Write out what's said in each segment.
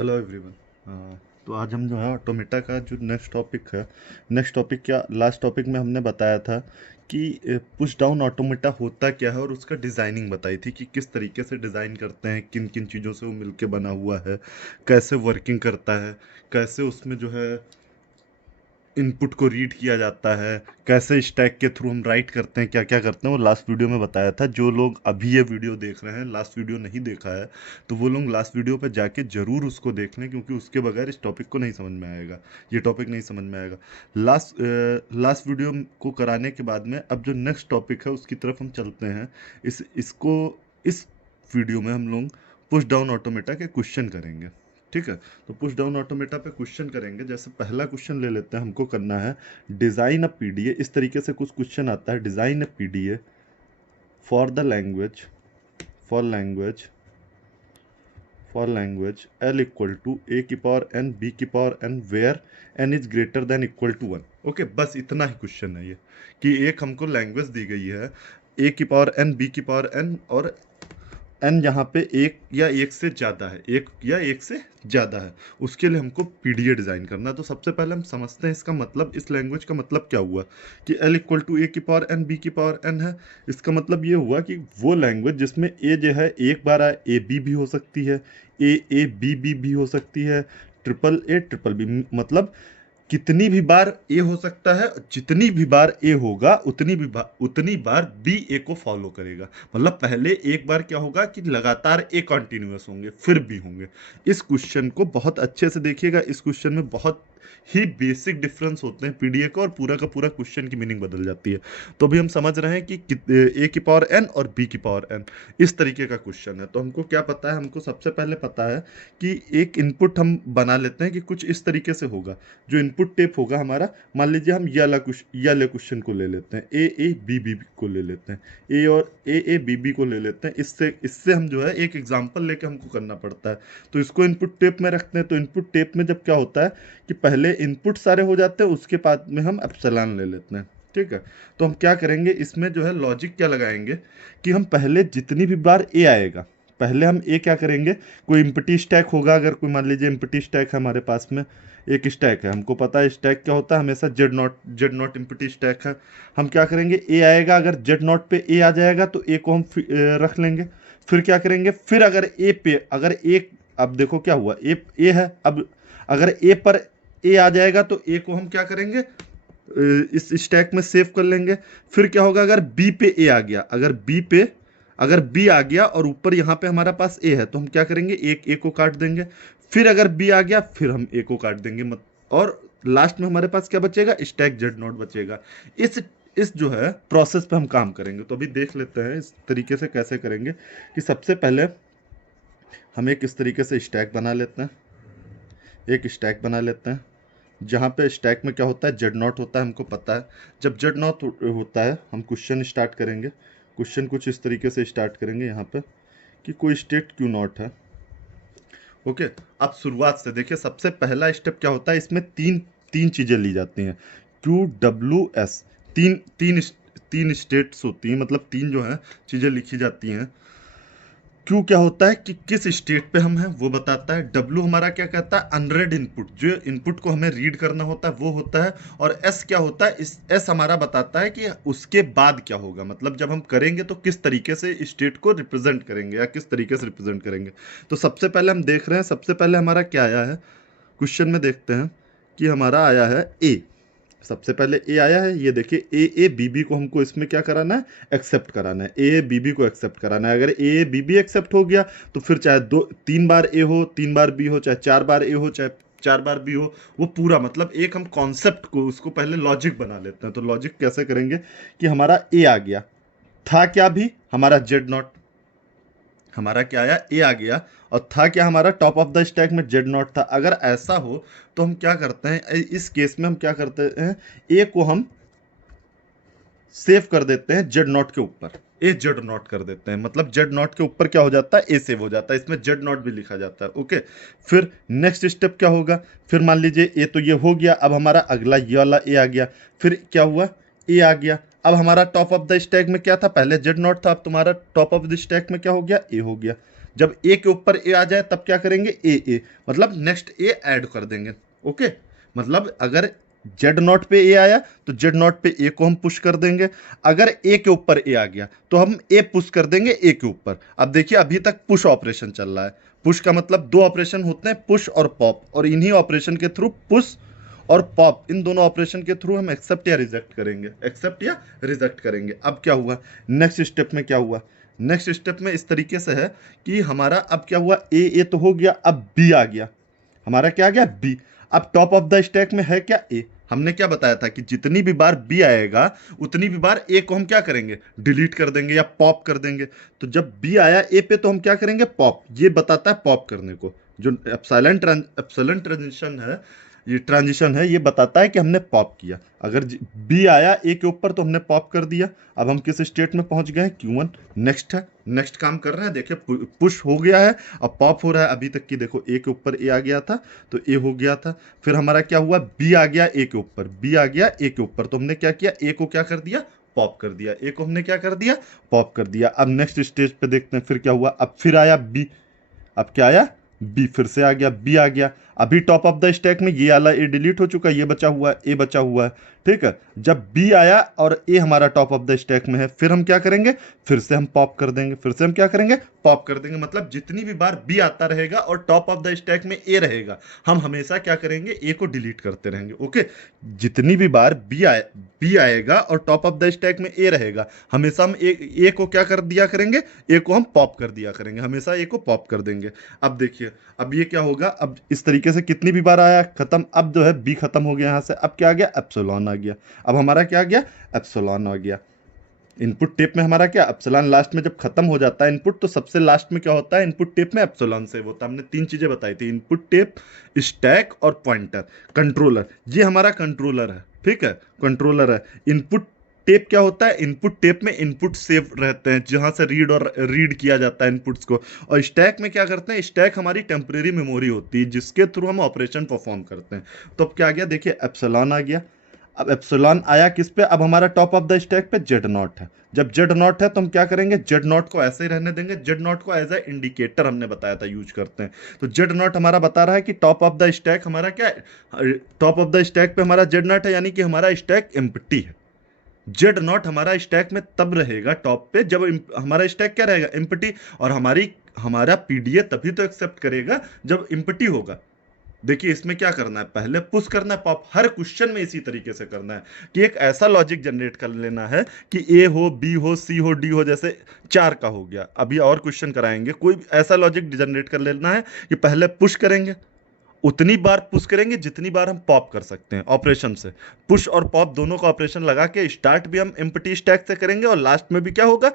Hello everyone. तो आज हम जो है ऑटोमेटा का जो नेक्स्ट टॉपिक क्या लास्ट टॉपिक में हमने बताया था कि पुश डाउन ऑटोमेटा होता क्या है और उसका डिज़ाइनिंग बताई थी कि किस तरीके से डिज़ाइन करते हैं, किन किन चीज़ों से वो मिलके बना हुआ है, कैसे वर्किंग करता है, कैसे उसमें जो है इनपुट को रीड किया जाता है, कैसे स्टैक के थ्रू हम राइट करते हैं, क्या क्या करते हैं, वो लास्ट वीडियो में बताया था। जो लोग अभी ये वीडियो देख रहे हैं, लास्ट वीडियो नहीं देखा है, तो वो लोग लास्ट वीडियो पे जाके ज़रूर उसको देख लें, क्योंकि उसके बगैर इस टॉपिक को नहीं समझ में आएगा, ये टॉपिक नहीं समझ में आएगा। लास्ट वीडियो को कराने के बाद में अब जो नेक्स्ट टॉपिक है उसकी तरफ हम चलते हैं। इस वीडियो में हम लोग पुश डाउन ऑटोमेटा के क्वेश्चन करेंगे। ठीक है, तो पुश डाउन ऑटोमेटा पे क्वेश्चन करेंगे। जैसे पहला क्वेश्चन ले लेते हैं, हमको करना है डिज़ाइन अ पीडीए। इस तरीके से कुछ क्वेश्चन आता है, design a PDA for the language for language L equal to a की पावर एन बी की power n where n is greater than equal to one. Okay, बस इतना ही क्वेश्चन है ये, कि एक हमको लैंग्वेज दी गई है, ए की पावर एन बी की पावर एन, और एन यहाँ पे एक या एक से ज़्यादा है, एक या एक से ज़्यादा है, उसके लिए हमको पीडीए डिज़ाइन करना है। तो सबसे पहले हम समझते हैं इसका मतलब, इस लैंग्वेज का मतलब क्या हुआ कि एल इक्वल टू ए की पावर एन बी की पावर एन है। इसका मतलब ये हुआ कि वो लैंग्वेज जिसमें ए जो है एक बार आए, ए बी भी हो सकती है, ए बी बी भी हो सकती है, ट्रिपल बी, मतलब कितनी भी बार ए हो सकता है, जितनी भी बार ए होगा उतनी बार बी ए को फॉलो करेगा। मतलब पहले एक बार क्या होगा कि लगातार ए कॉन्टिन्यूअस होंगे, फिर बी होंगे। इस क्वेश्चन को बहुत अच्छे से देखिएगा, इस क्वेश्चन में बहुत ही बेसिक डिफरेंस होते हैं पीडीए का, और पूरा का पूरा क्वेश्चन की मीनिंग बदल जाती है। तो अभी हम समझ रहे हैं कि ए की पावर एन और बी की पावर एन इस तरीके का क्वेश्चन है। तो हमको क्या पता है, हमको सबसे पहले पता है कि एक इनपुट हम बना लेते हैं कि कुछ इस तरीके से होगा। जो इनपुट टेप होगा हमारा, मान लीजिए हम ये वाले क्वेश्चन को ले लेते हैं, ए बी बी को ले लेते हैं, ए बी बी को ले लेते हैं। इससे इससे हम जो है एक एग्जांपल लेके हमको करना पड़ता है। तो इसको इनपुट टेप में रखते हैं। तो इनपुट टेप में जब क्या होता है कि पहले इनपुट सारे हो जाते हैं, उसके बाद में हम एप्सिलॉन ले लेते हैं। ठीक है, तो हम क्या करेंगे, इसमें जो है लॉजिक क्या लगाएंगे कि हम पहले जितनी भी बार ए आएगा, पहले हम ए क्या करेंगे, कोई इम्पटी स्टैक होगा, अगर कोई मान लीजिए इम्पटी स्टैक है हमारे पास में, एक स्टैक है, हमको पता है स्टैक क्या होता है, हमेशा जेड नॉट इम्पटी स्टैक है। हम क्या करेंगे, ए आएगा, अगर जेड नॉट पे ए आ जाएगा तो ए को हम रख लेंगे। फिर क्या करेंगे, फिर अगर ए पे अगर ए, अब देखो क्या हुआ, ए है, अब अगर ए पर ए आ जाएगा तो ए को हम क्या करेंगे, इस स्टैक में सेव कर लेंगे। फिर क्या होगा, अगर बी पे ए आ गया, अगर बी आ गया और ऊपर यहाँ पे हमारा पास ए है, तो हम क्या करेंगे, एक ए को काट देंगे। फिर अगर बी आ गया, फिर हम ए को काट देंगे, मत और लास्ट में हमारे पास क्या बचेगा, स्टैक जेड नॉट बचेगा। इस जो है प्रोसेस पे हम काम करेंगे। तो अभी देख लेते हैं इस तरीके से कैसे करेंगे। कि सबसे पहले हम एक इस तरीके से स्टैक बना लेते हैं, जहाँ पे स्टैक में क्या होता है, जेड नॉट होता है, हमको पता है। जब जेड नॉट होता है, हम क्वेश्चन स्टार्ट करेंगे। क्वेश्चन कुछ इस तरीके से स्टार्ट करेंगे यहाँ पे कि कोई स्टेट क्यू नॉट है। ओके, अब शुरुआत से देखिए, सबसे पहला स्टेप क्या होता है, इसमें तीन तीन चीज़ें ली जाती हैं, क्यू डब्ल्यू एस, तीन तीन तीन स्टेट्स होती हैं, मतलब तीन जो है चीज़ें लिखी जाती हैं। क्यू क्या होता है कि किस स्टेट पे हम हैं वो बताता है। डब्ल्यू हमारा क्या कहता है, अनरेड इनपुट, जो इनपुट को हमें रीड करना होता है वो होता है। और एस क्या होता है, इस एस हमारा बताता है कि उसके बाद क्या होगा, मतलब जब हम करेंगे तो किस तरीके से स्टेट को रिप्रेजेंट करेंगे या किस तरीके से रिप्रेजेंट करेंगे। तो सबसे पहले हम देख रहे हैं, सबसे पहले हमारा क्या आया है क्वेश्चन में, देखते हैं कि हमारा आया है ए। सबसे पहले ए आया है, ये देखिए, ए बी बी को हमको इसमें क्या कराना है, एक्सेप्ट कराना है। ए बी बी को एक्सेप्ट कराना है। अगर ए बी बी एक्सेप्ट हो गया तो फिर चाहे तीन बार ए हो, तीन बार बी हो, चाहे चार बार ए हो, चाहे चार बार बी हो, वो पूरा मतलब एक हम कॉन्सेप्ट को, उसको पहले लॉजिक बना लेते हैं। तो लॉजिक कैसे करेंगे कि हमारा ए आ गया, था क्या भी हमारा जेड नॉट, हमारा क्या आया, ए आ गया, और था क्या हमारा, टॉप ऑफ द स्टैक में जेड नॉट था। अगर ऐसा हो तो हम क्या करते हैं, इस केस में हम क्या करते हैं, ए को हम सेव कर देते हैं जेड नॉट के ऊपर, ए जेड नॉट कर देते हैं, मतलब जेड नॉट के ऊपर क्या हो जाता है, ए सेव हो जाता है, इसमें जेड नॉट भी लिखा जाता है। ओके, फिर नेक्स्ट स्टेप क्या होगा, फिर मान लीजिए ए तो ये हो गया, अब हमारा अगला ये वाला ए आ गया। फिर क्या हुआ, ए आ गया, अब हमारा टॉप ऑफ द स्टैक में क्या था, पहले जेड नॉट था, अब तुम्हारा टॉप ऑफ द स्टैक में क्या हो गया, ए हो गया। जब ए के ऊपर ए आ जाए तब क्या करेंगे, ए मतलब नेक्स्ट ए ऐड कर देंगे। ओके, मतलब अगर जेड नॉट पे ए आया तो जेड नॉट पे ए को हम पुश कर देंगे, अगर ए के ऊपर ए आ गया तो हम ए पुश कर देंगे ए के ऊपर। अब देखिए अभी तक पुश ऑपरेशन चल रहा है। पुश का मतलब दो ऑपरेशन होते हैं, पुश और पॉप, और इन्हीं ऑपरेशन के थ्रू पुश और पॉप, इन दोनों ऑपरेशन के थ्रू हम एक्सेप्ट या रिजेक्ट करेंगे, एक्सेप्ट या रिजेक्ट करेंगे। अब क्या हुआ नेक्स्ट स्टेप में, क्या हुआ नेक्स्ट स्टेप में इस तरीके से है कि हमारा अब क्या हुआ, ए तो हो गया, अब बी आ गया, हमारा क्या आ गया, बी। अब टॉप ऑफ द स्टैक में है क्या, ए। हमने क्या बताया था कि जितनी भी बार बी आएगा उतनी भी बार ए को हम क्या करेंगे, डिलीट कर देंगे या पॉप कर देंगे। तो जब बी आया ए पे तो हम क्या करेंगे, पॉप। ये बताता है पॉप करने को, जो एप्सिलॉन ट्रांजिशन है, ये ट्रांजिशन है, ये बताता है कि हमने पॉप किया। अगर बी आया ए के ऊपर तो हमने पॉप कर दिया। अब हम किस स्टेट में पहुंच गए हैं, Q1। नेक्स्ट है, नेक्स्ट काम कर रहे हैं, देखिए पुश हो गया है, अब पॉप हो रहा है। अभी तक की देखो ए के ऊपर ए आ गया था तो ए हो गया था, फिर हमारा क्या हुआ, बी आ गया ए के ऊपर, बी आ गया ए के ऊपर, तो हमने क्या किया, ए को क्या कर दिया, पॉप कर दिया, ए को हमने क्या कर दिया, पॉप कर दिया। अब नेक्स्ट स्टेज पे देखते हैं फिर क्या हुआ, अब फिर आया बी, अब क्या आया, बी, फिर से आ गया, बी आ गया। अभी टॉप ऑफ द स्टैक में ये वाला ए डिलीट हो चुका है, ये बचा हुआ है, ए बचा हुआ है, ठीक है। जब बी आया और ए हमारा टॉप ऑफ द स्टैक में है, फिर हम क्या करेंगे, फिर से हम पॉप कर देंगे, फिर से हम क्या करेंगे, पॉप कर देंगे। मतलब जितनी भी बार बी आता रहेगा और टॉप ऑफ द स्टैक में ए रहेगा, हम हमेशा क्या करेंगे, ए को डिलीट करते रहेंगे। ओके, जितनी भी बार बी आएगा और टॉप ऑफ द स्टैक में ए रहेगा, हमेशा हम ए को क्या कर दिया करेंगे, ए को हम पॉप कर दिया करेंगे, हमेशा ए को पॉप कर देंगे। अब देखिए अब ये क्या होगा, अब इस तरीके से कितनी भी बार आया खत्म। अब जो है बी खत्म हो गया यहाँ से, अब क्या आ गया, एप्सिलॉन आ गया। अब हमारा क्या आ गया, एप्सिलॉन आ गया। इनपुट टेप में हमारा क्या, एप्सिलॉन लास्ट में जब खत्म हो जाता है इनपुट, तो सबसे लास्ट में क्या होता है, इनपुट टेप में एप्सिलॉन सेव होता है। हमने तीन चीजें बताई थी, इनपुट टेप, स्टैक और पॉइंटर। कंट्रोलर, ये हमारा कंट्रोलर है, ठीक है, कंट्रोलर है। इनपुट टेप क्या होता है, इनपुट टेप में इनपुट सेव रहते हैं, जहां से रीड किया जाता है इनपुट्स को। और स्टैक में क्या करते हैं, स्टैक हमारी टेम्परेरी मेमोरी होती है जिसके थ्रू हम ऑपरेशन परफॉर्म करते हैं। तो अब क्या आ गया, देखिए एप्सिलॉन आ गया। अब एप्सिलॉन आया किस पे, अब हमारा टॉप ऑफ द स्टैक पे जेड नॉट है। जब जेड नॉट है तो हम क्या करेंगे, जेड नॉट को ऐसे ही रहने देंगे। जेड नॉट को एज ए इंडिकेटर हमने बताया था यूज करते हैं। तो जेड नॉट हमारा बता रहा है कि टॉप ऑफ द स्टैक हमारा क्या है, टॉप ऑफ द स्टैक पे हमारा जेड नॉट है, यानी कि हमारा स्टैक एम्प्टी है। जेड नॉट हमारा स्टैक में तब रहेगा टॉप पे जब हमारा स्टैक क्या रहेगा, एम्प्टी। और हमारा पीडीए तभी तो एक्सेप्ट करेगा जब एम्प्टी होगा। देखिए इसमें क्या करना है, पहले पुश करना है पॉप, हर क्वेश्चन में इसी तरीके से करना है कि एक ऐसा लॉजिक जनरेट कर लेना है कि ए हो, बी हो, सी हो, डी हो, जैसे 4 का हो गया। अभी और क्वेश्चन कराएंगे, कोई ऐसा लॉजिक जनरेट कर लेना है कि पहले पुश करेंगे, उतनी बार पुश करेंगे जितनी बार हम पॉप कर सकते हैं ऑपरेशन से। पुश और पॉप दोनों का ऑपरेशन लगा के स्टार्ट भी हम एम्प्टी स्टैक से करेंगे और लास्ट में भी क्या होगा,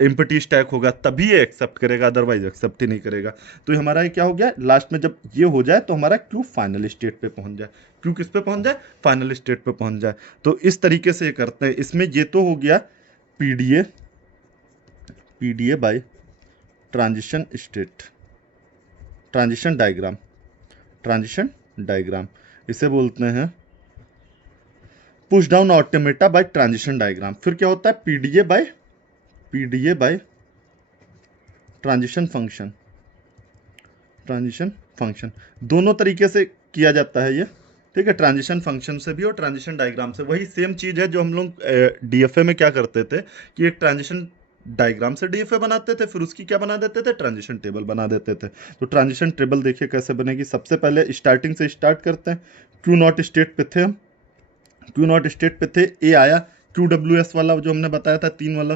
एम्प्टी स्टैक होगा, तभी ये एक्सेप्ट करेगा, अदरवाइज एक्सेप्ट ही नहीं करेगा। तो हमारा ये क्या हो गया, लास्ट में जब ये हो जाए तो हमारा क्यू फाइनल स्टेट पे पहुंच जाए। क्यू किस पे पहुंच जाए, फाइनल स्टेट पे पहुंच जाए। तो इस तरीके से ये करते हैं। इसमें ये तो हो गया PDA, PDA by transition state, transition diagram, transition diagram इसे बोलते हैं push down automata by transition diagram. फिर क्या होता है, PDA by transition function, transition function दोनों तरीके से किया जाता है ये, ठीक है, ट्रांजिशन फंक्शन से भी और ट्रांजिशन डायग्राम से। वही सेम चीज है जो हम लोग डीएफए में क्या करते थे कि एक ट्रांजिशन डायग्राम से डीएफए बनाते थे, फिर उसकी क्या बना देते थे, ट्रांजिशन टेबल बना देते थे। तो ट्रांजिशन टेबल देखिए कैसे बनेगी। सबसे पहले स्टार्टिंग से स्टार्ट करते हैं। क्यू नॉट स्टेट पे थे हम, क्यू नॉट स्टेट पे थे, ए आया, क्यू डब्ल्यू एस वाला जो हमने बताया था 3 वाला,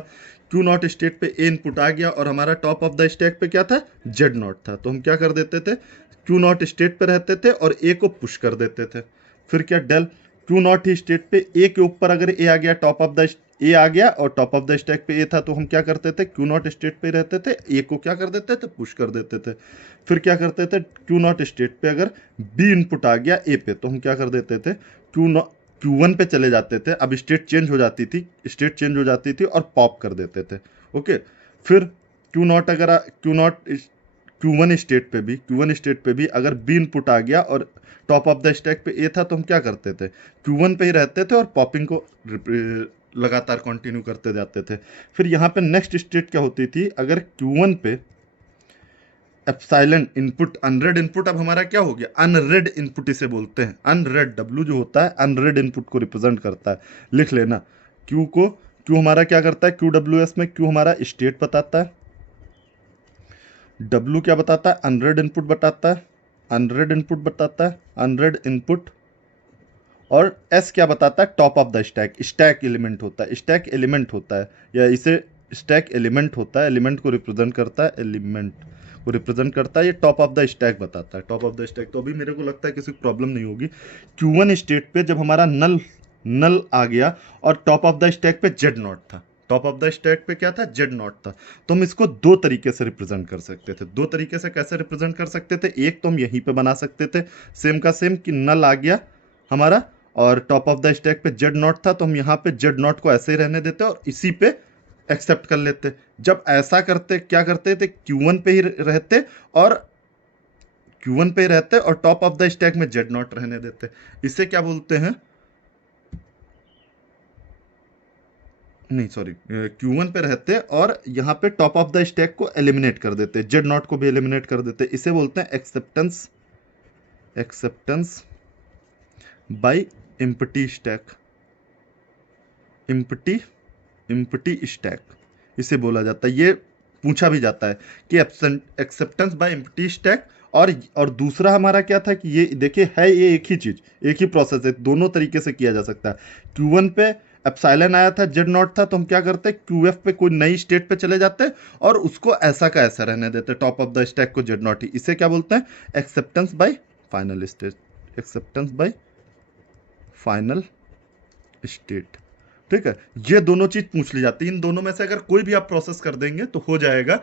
क्यू नॉट स्टेट पे ए इनपुट आ गया और हमारा टॉप ऑफ द स्टैक पे क्या था, जेड नॉट था। तो हम क्या कर देते थे, क्यू नॉट स्टेट पे रहते थे और ए को पुश कर देते थे। फिर क्या, डेल क्यू नॉट ही स्टेट पे ए के ऊपर अगर ए आ गया, टॉप ऑफ द ए आ गया और टॉप ऑफ द स्टैक पे ए था, तो हम क्या करते थे, क्यू नॉट स्टेट पे रहते थे, ए को क्या कर देते थे, पुश कर देते थे। फिर क्या करते थे, क्यू नॉट स्टेट पे अगर बी इनपुट आ गया ए पे, तो हम क्या कर देते थे, Q1 पे चले जाते थे। अब स्टेट चेंज हो जाती थी, स्टेट चेंज हो जाती थी और पॉप कर देते थे। ओके, फिर Q1 स्टेट पे भी अगर बी इनपुट आ गया और टॉप ऑफ द स्टैक पे ए था, तो हम क्या करते थे, Q1 पे ही रहते थे और पॉपिंग को लगातार कंटिन्यू करते जाते थे। फिर यहाँ पे नेक्स्ट स्टेट क्या होती थी, अगर Q1 पे एप्सिलॉन इनपुट अनरेड इनपुट, अब हमारा क्या हो गया, अनरेड इनपुट इसे बोलते हैं। अनरेड W जो होता है अनरेड इनपुट को रिप्रेजेंट करता है, लिख लेना। Q हमारा क्या करता है, QWS में Q हमारा स्टेट बताता है, W क्या बताता है, अनरेड इनपुट बताता है, अनरेड इनपुट बताता है, अनरेड इनपुट, और S क्या बताता है, top of the stack, stack element होता है, स्टैक एलिमेंट होता है, या इसे स्टैक एलिमेंट होता है, एलिमेंट को रिप्रेजेंट करता है, एलिमेंट को रिप्रेजेंट करता है, ये टॉप ऑफ द स्टैक बताता है, टॉप ऑफ द स्टैक। तो अभी मेरे को लगता है किसी को प्रॉब्लम नहीं होगी। Q1 स्टेट पे जब हमारा नल आ गया और टॉप ऑफ द स्टैक पे जेड नॉट था, टॉप ऑफ द स्टैक पे क्या था, जेड नॉट था, तो हम इसको दो तरीके से रिप्रेजेंट कर सकते थे। दो तरीके से कैसे रिप्रेजेंट कर सकते थे, एक तो हम यहीं पे बना सकते थे सेम का सेम कि नल आ गया हमारा और टॉप ऑफ द स्टैक पे जेड नॉट था, तो हम यहाँ पे जेड नॉट को ऐसे ही रहने देते और इसी पे एक्सेप्ट कर लेते। जब ऐसा करते क्या करते थे, Q1 पे ही रहते और Q1 पे ही रहते और टॉप ऑफ द स्टैक में जेड नॉट रहने देते। इसे क्या बोलते हैं, नहीं सॉरी, Q1 पे रहते और यहाँ पे टॉप ऑफ द स्टैक को एलिमिनेट कर देते, जेड नॉट को भी एलिमिनेट कर देते। इसे बोलते हैं acceptance, acceptance bye empty stack, empty stack इसे बोला जाता है। ये पूछा भी जाता है कि एक्सेप्टेंस बाय एम्प्टी स्टैक, और दूसरा हमारा क्या था कि ये देखिए है ये एक ही चीज, एक ही प्रोसेस है, दोनों तरीके से किया जा सकता है। Q1 पे एप्सिलॉन आया था, जेड नॉट था, तो हम क्या करते, QF पे कोई नई स्टेट पे चले जाते और उसको ऐसा का ऐसा रहने देते, टॉप ऑफ द स्टैक को जेड नॉट ही। इसे क्या बोलते हैं, acceptance bye final state, acceptance bye final state. ठीक है, ये दोनों चीज पूछ ली जाती है। इन दोनों में से अगर कोई भी आप प्रोसेस कर देंगे तो हो जाएगा,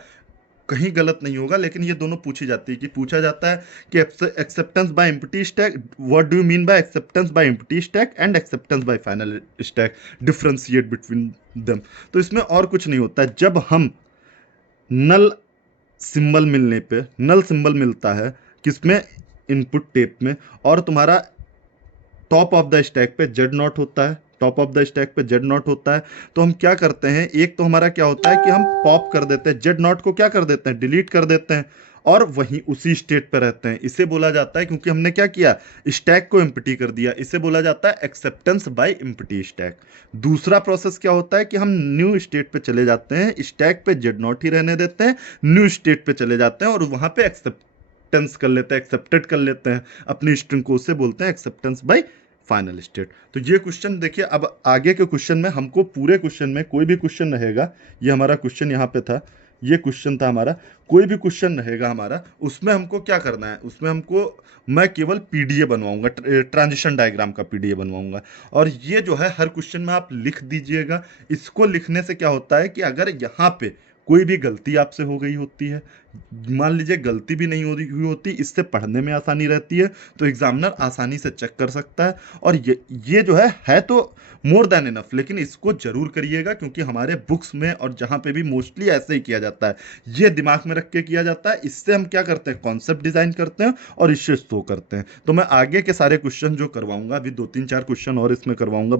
कहीं गलत नहीं होगा, लेकिन ये दोनों पूछी जाती है। कि पूछा जाता है कि acceptance bye empty stack, what do you mean by acceptance bye empty stack and acceptance bye final stack, differentiate between them. तो इसमें और कुछ नहीं होता है। जब हम नल सिंबल मिलने पे, नल सिंबल मिलता है किसमें, इनपुट टेप में, और तुम्हारा टॉप ऑफ द स्टैक पे जेड नॉट होता है, टॉप ऑफ द स्टैक पे जेड नॉट होता है, तो हम क्या करते हैं, एक तो हमारा क्या होता है कि हम पॉप कर देते हैं, जेड नॉट को क्या कर देते हैं, डिलीट कर देते हैं और वहीं उसी स्टेट पे रहते हैं। इसे बोला जाता है, क्योंकि हमने क्या किया, स्टैक को एम्प्टी कर दिया, इसे बोला जाता है एक्सेप्टेंस बाय एम्प्टी स्टैक। दूसरा प्रोसेस क्या होता है कि हम न्यू स्टेट पे चले जाते हैं, स्टैक पे जेड नॉट ही रहने देते हैं, न्यू स्टेट पे चले जाते हैं और वहां पे एक्सेप्टेंस कर लेते हैं, एक्सेप्टेड कर लेते हैं अपनी स्ट्रिंग को, उसे बोलते हैं एक्सेप्टेंस बाय फाइनल स्टेट। तो ये क्वेश्चन देखिए, अब आगे के क्वेश्चन में हमको पूरे क्वेश्चन में कोई भी क्वेश्चन रहेगा, ये हमारा क्वेश्चन यहाँ पे था, ये क्वेश्चन था हमारा, कोई भी क्वेश्चन रहेगा हमारा, उसमें हमको क्या करना है, उसमें हमको मैं केवल पीडीए बनवाऊंगा, ट्रांजिशन डायग्राम का पीडीए बनवाऊंगा। और ये जो है हर क्वेश्चन में आप लिख दीजिएगा। इसको लिखने से क्या होता है कि अगर यहाँ पे कोई भी गलती आपसे हो गई होती है, मान लीजिए गलती भी नहीं हुई होती, इससे पढ़ने में आसानी रहती है, तो एग्जामिनर आसानी से चेक कर सकता है। और ये जो है तो मोर देन इनफ, लेकिन इसको जरूर करिएगा, क्योंकि हमारे बुक्स में और जहाँ पे भी मोस्टली ऐसे ही किया जाता है, ये दिमाग में रख के किया जाता है। इससे हम क्या करते हैं, कॉन्सेप्ट डिजाइन करते हैं और इससे शो करते हैं। तो मैं आगे के सारे क्वेश्चन जो करवाऊंगा, अभी 2-3-4 क्वेश्चन और इसमें करवाऊंगा,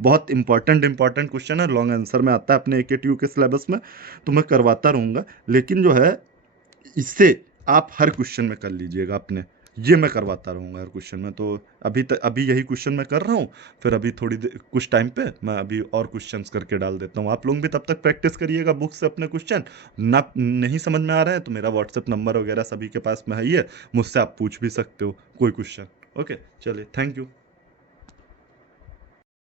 बहुत इंपॉर्टेंट क्वेश्चन है, लॉन्ग आंसर में आता है अपने AKTU के सिलेबस में, तो मैं करवाता रहूंगा। लेकिन जो है इससे आप हर क्वेश्चन में कर लीजिएगा अपने, ये मैं करवाता रहूँगा हर क्वेश्चन में। तो अभी यही क्वेश्चन मैं कर रहा हूँ, फिर अभी कुछ टाइम पे मैं अभी और क्वेश्चंस करके डाल देता हूँ। आप लोग भी तब तक प्रैक्टिस करिएगा बुक से अपने क्वेश्चन। ना नहीं समझ में आ रहा है तो मेरा व्हाट्सएप नंबर वगैरह सभी के पास में है ही है, मुझसे आप पूछ भी सकते हो कोई क्वेश्चन। ओके, चलिए, थैंक यू।